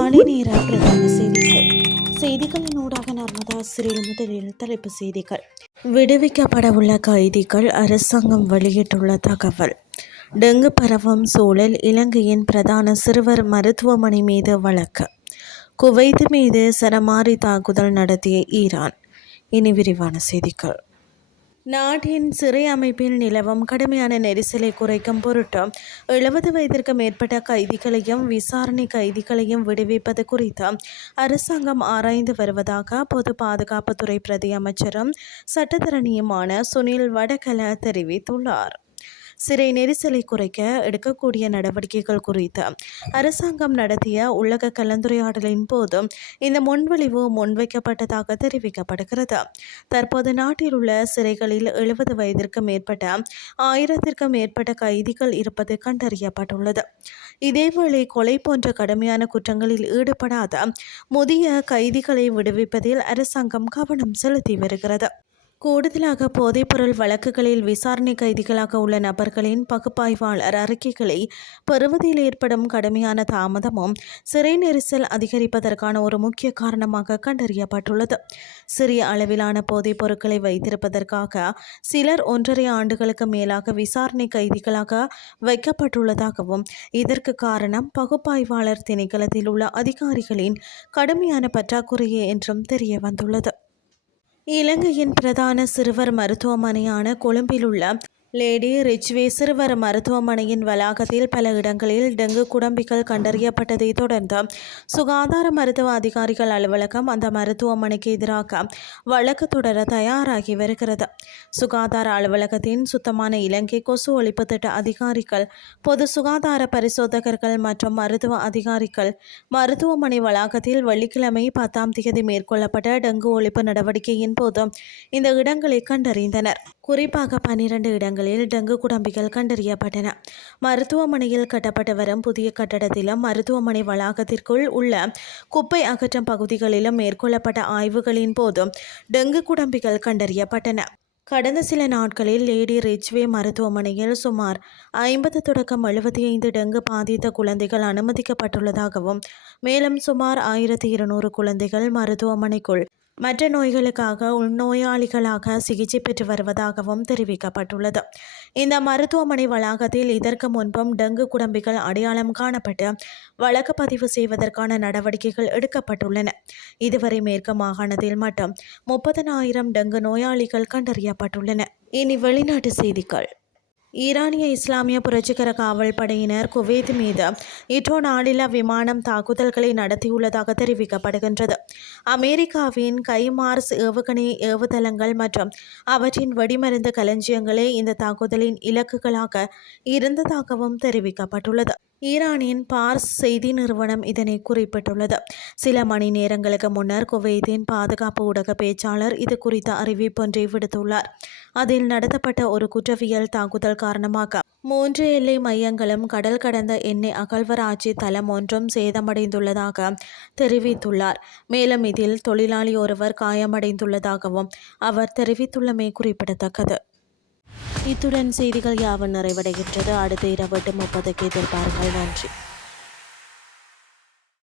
காலை நேர பிரதான செய்திகளின் ஊடாக நர்மதா சிறில் முதலில் தலைப்பு செய்திகள். விடுவிக்கப்படவுள்ள கைதிகள் அரசாங்கம் வெளியிட்டுள்ள தகவல். டெங்கு பரவும் சூழல், இலங்கையின் பிரதான சிறுவர் மருத்துவமனை மீது வழக்கு. குவைத் மீது சரமாரி தாக்குதல் நடத்திய ஈரான். இனி விரிவான செய்திகள். நாட்டின் சிறை அமைப்பில் நிலவும் கடுமையான நெரிசலை குறைக்கும் பொருட்டு 70 வயதிற்கு மேற்பட்ட கைதிகளையும் விசாரணை கைதிகளையும் விடுவிப்பது குறித்து அரசாங்கம் ஆராய்ந்து வருவதாக பொது பாதுகாப்புத்துறை பிரதி அமைச்சரும் சட்டத்தரணியுமான சுனில் வடகல தெரிவித்துள்ளார். சிறை நெரிசலை குறைக்க எடுக்கக்கூடிய நடவடிக்கைகள் குறித்து அரசாங்கம் நடத்திய உள்ளக கலந்துரையாடலின் போது இந்த முன்வழிவு முன்வைக்கப்பட்டதாக தெரிவிக்கப்படுகிறது. தற்போது நாட்டில் உள்ள சிறைகளில் 70 வயதிற்கு மேற்பட்ட 1000த்திற்கும் மேற்பட்ட கைதிகள் இருப்பது கண்டறியப்பட்டுள்ளது. இதேவேளை கொலை போன்ற கடுமையான குற்றங்களில் ஈடுபடாத முதிய கைதிகளை விடுவிப்பதில் அரசாங்கம் கவனம் செலுத்தி வருகிறது. கூடுதலாக போதைப்பொருள் வழக்குகளில் விசாரணை கைதிகளாக உள்ள நபர்களின் பகுப்பாய்வாளர் அறிக்கைகளை பெறுவதில் ஏற்படும் கடுமையான தாமதமும் சிறை நெரிசல் அதிகரிப்பதற்கான ஒரு முக்கிய காரணமாக கண்டறியப்பட்டுள்ளது. சிறிய அளவிலான போதைப் பொருட்களை வைத்திருப்பதற்காக சிலர் 1.5 ஆண்டுகளுக்கு மேலாக விசாரணை கைதிகளாக வைக்கப்பட்டுள்ளதாகவும், இதற்கு காரணம் பகுப்பாய்வாளர் திணைக்களத்தில் உள்ள அதிகாரிகளின் கடுமையான பற்றாக்குறையே என்றும் தெரிய வந்துள்ளது. இலங்கையின் பிரதான சிறுவர் மருத்துவமனையான கொழும்பில் உள்ள லேடி ரிச்வே சிறுவர் மருத்துவமனையின் வளாகத்தில் பல இடங்களில் டெங்கு குடம்பிகள் கண்டறியப்பட்டதை தொடர்ந்து சுகாதார மருத்துவ அதிகாரிகள் அலுவலகம் அந்த மருத்துவமனைக்கு எதிராக வழக்கு தொடர தயாராகி வருகிறது. சுகாதார அலுவலகத்தின் சுத்தமான இலங்கை கொசு ஒழிப்பு திட்ட அதிகாரிகள், பொது சுகாதார பரிசோதகர்கள் மற்றும் மருத்துவ அதிகாரிகள் மருத்துவமனை வளாகத்தில் வெள்ளிக்கிழமை 10ஆம் தேதி மேற்கொள்ளப்பட்ட டெங்கு ஒழிப்பு நடவடிக்கையின் போது இந்த இடங்களை கண்டறிந்தனர். குறிப்பாக 12 இடங்களில் டெங்கு குடம்பிகள் கண்டறியப்பட்டன. மருத்துவமனையில் கட்டப்பட்டு வரும் புதிய கட்டடத்திலும் மருத்துவமனை வளாகத்திற்குள் உள்ள குப்பை அகற்றும் பகுதிகளிலும் மேற்கொள்ளப்பட்ட ஆய்வுகளின் போதும் டெங்கு குடம்பிகள் கண்டறியப்பட்டன. கடந்த சில நாட்களில் லேடி ரிச்வே மருத்துவமனையில் சுமார் 50 தொடக்கம் 75 டெங்கு பாதித்த குழந்தைகள் அனுமதிக்கப்பட்டுள்ளதாகவும், மேலும் சுமார் 1200 குழந்தைகள் மருத்துவமனைக்குள் மற்ற நோய்களுக்காக உள்நோயாளிகளாக சிகிச்சை பெற்று வருவதாகவும் தெரிவிக்கப்பட்டுள்ளது. இந்த மருத்துவமனை வளாகத்தில் இதற்கு முன்பும் டெங்கு குடம்பிகள் அடையாளம் காணப்பட்டு வழக்கு பதிவு செய்வதற்கான நடவடிக்கைகள் எடுக்கப்பட்டுள்ளன. இதுவரை மேற்கு மாகாணத்தில் மட்டும் 30,000 டெங்கு நோயாளிகள் கண்டறியப்பட்டுள்ளன. இனி வெளிநாட்டு செய்திகள். ஈரானிய இஸ்லாமிய புரட்சிகர காவல் படையினர் குவைத் மீது இட்டோ நாளில்லா விமானம் தாக்குதல்களை நடத்தியுள்ளதாக தெரிவிக்கப்படுகின்றது. அமெரிக்காவின் கைமார்ஸ் ஏவுகணை ஏவுதளங்கள் மற்றும் அவற்றின் வெடிமருந்து களஞ்சியங்களே இந்த தாக்குதலின் இலக்குகளாக இருந்ததாகவும் தெரிவிக்கப்பட்டுள்ளது. ஈரானின் பார்ஸ் செய்தி நிறுவனம் இதனை குறிப்பிட்டுள்ளது. சில மணி நேரங்களுக்கு முன்னர் குவைத்தின் பாதுகாப்பு ஊடக பேச்சாளர் இது குறித்த அறிவிப்பொன்றை விடுத்துள்ளார். அதில் நடத்தப்பட்ட ஒரு குற்றவியல் தாக்குதல் காரணமாக 3 எல்லை மையங்களும் கடல் கடந்த எண்ணெய் அகழ்வராட்சி தளம் ஒன்றும் சேதமடைந்துள்ளதாக தெரிவித்துள்ளார். மேலும் இதில் தொழிலாளி ஒருவர் காயமடைந்துள்ளதாகவும் அவர் தெரிவித்துள்ளமை குறிப்பிடத்தக்கது. இத்துடன் செய்திகள் யாவும் நிறைவடைகின்றது. அடுத்த இரவு 8:30 எதிர்பாருங்கள். நன்றி.